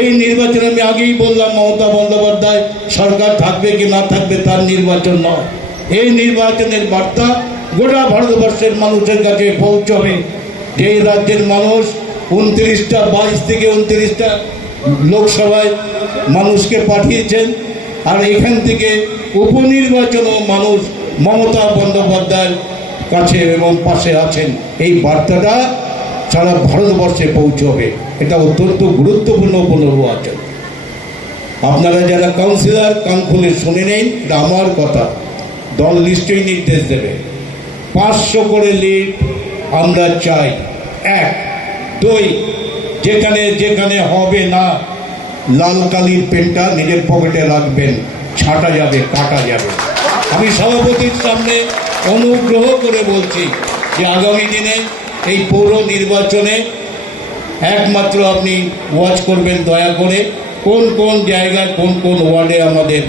এই নির্বাচনে আমি আগেই বললাম, মমতা বন্দ্যোপাধ্যায় সরকার থাকবে কি না থাকবে তার নির্বাচন নয়। এই নির্বাচনের বার্তা গোটা ভারতবর্ষের মানুষের কাছে পৌঁছবে। যে রাজ্যের মানুষ 22 থেকে 29টা লোকসভায় মানুষকে পাঠিয়েছেন, আর এখান থেকে উপনির্বাচনও মানুষ মমতা বন্দ্যোপাধ্যায়ের কাছে এবং পাশে আছেন, এই বার্তাটা সারা ভারতবর্ষে পৌঁছবে। এটা অত্যন্ত গুরুত্বপূর্ণ বলবো আছে। আপনারা যারা কাউন্সিলর কান খুলে শুনে নেন, এটা আমার কথা। দল নিশ্চয়ই নির্দেশ দেবে। 500 করে লিড আমরা চাই। 1, 2, যেখানে যেখানে হবে না লাল কালির পেনটা নিজের পকেটে রাখবেন, ছাঁটা যাবে, কাটা যাবে। আমি সভাপতির সামনে অনুগ্রহ করে বলছি যে আগামী দিনে এই পৌর নির্বাচনে একমাত্র আপনি ওয়াচ করবেন দয়া করে, কোন কোন জায়গায় কোন কোন ওয়ার্ডে আমাদের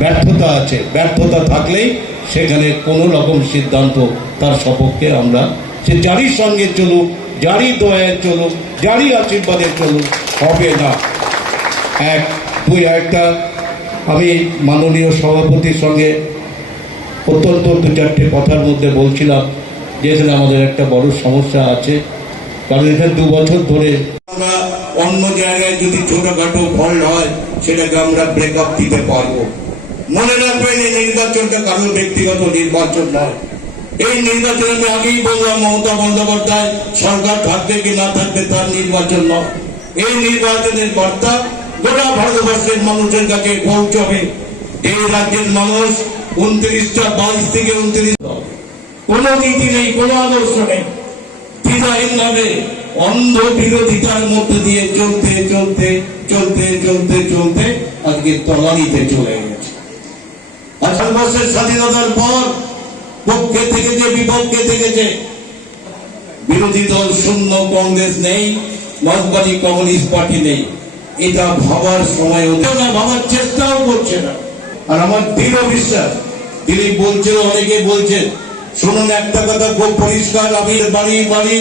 ব্যর্থতা আছে। ব্যর্থতা থাকলেই সেখানে কোনো রকম সিদ্ধান্ত তার সপক্ষে আমরা, সে যারই সঙ্গে চলুক, যারই দয়ায় চলুক, যারই আশীর্বাদে চলুক, হবে না। 1, 2, একটা আমি মাননীয় সভাপতির সঙ্গে অত্যন্ত 2-4টে কথার মধ্যে বলছিলাম যে এখানে আমাদের একটা বড় সমস্যা আছে। কারণ এখানে 2 বছর ধরে আমরা অন্য জায়গায় যদি ছোটখাটো ফল্ট হয় সেটাকে আমরা ব্রেকআপ দিতে পারবো। মনে রাখবেন, এই নির্বাচনটা কারোর ব্যক্তিগত নির্বাচন নয়। এই নির্বাচনে আমি আগেই বললাম, মমতা বন্দ্যোপাধ্যায় সরকার থাকবে কি না থাকবে তার নির্বাচন নয়। এই নির্বাচনের বার্তা গোটা ভারতবর্ষের মানুষের কাছে পৌঁছবে। এই রাজ্যের মানুষ 22 থেকে 29 কোনো নীতি নেই, কোনো আদর্শ নেই, দ্বিধাহীন ভাবে অন্ধ বিরোধিতার মধ্যে দিয়ে চলতে চলতে চলতে চলতে চলতে আজকে তলানিতে চলে গেছে। 18 বছরের স্বাধীনতার পর পক্ষে থেকেছে, বিপক্ষে থেকেছে, বিরোধী দল শূন্য, কংগ্রেস নেই, মার্কসবাদী কমিউনিস্ট পার্টি নেই। এটা ভাবার সময় হতে না, ভাবার চেষ্টাও করছে না। আর আমার দৃঢ় বিশ্বাস, তিনি বলছেন, অনেকে বলছেন, শুনুন একটা কথা খুব পরিষ্কার, আমি বাড়ি বাড়ি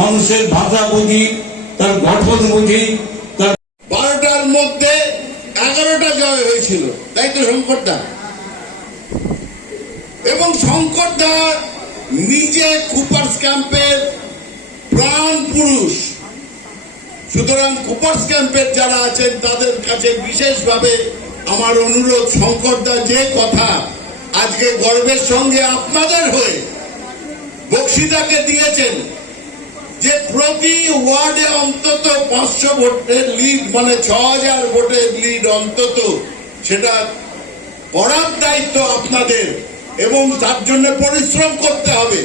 মানুষের ভাষা বুঝি, তার গঠন বুঝি। তার 12টার মধ্যে 11টা জয় হয়েছিল, তাই তো শঙ্করদা? এবং শঙ্করদা নিজে কুপার্স ক্যাম্পের প্রাণ পুরুষ। সুতরাং কুপার্স ক্যাম্পের যারা আছেন তাদের কাছে বিশেষভাবে আমার অনুরোধ, শঙ্করদা যে কথা আজকে গর্বের সঙ্গে আপনাদের হয়ে বক্সিদাকে দিয়েছেন যে প্রতি ওয়ার্ডে অন্তত 500 ভোটের লিড, মানে 6000 ভোটের লিড অন্তত, সেটা করার দায়িত্ব আপনাদের এবং তার জন্য পরিশ্রম করতে হবে।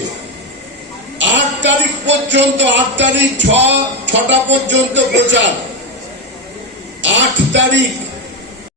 8 তারিখ পর্যন্ত, 8 তারিখ 6টা পর্যন্ত প্রচার, 8 তারিখ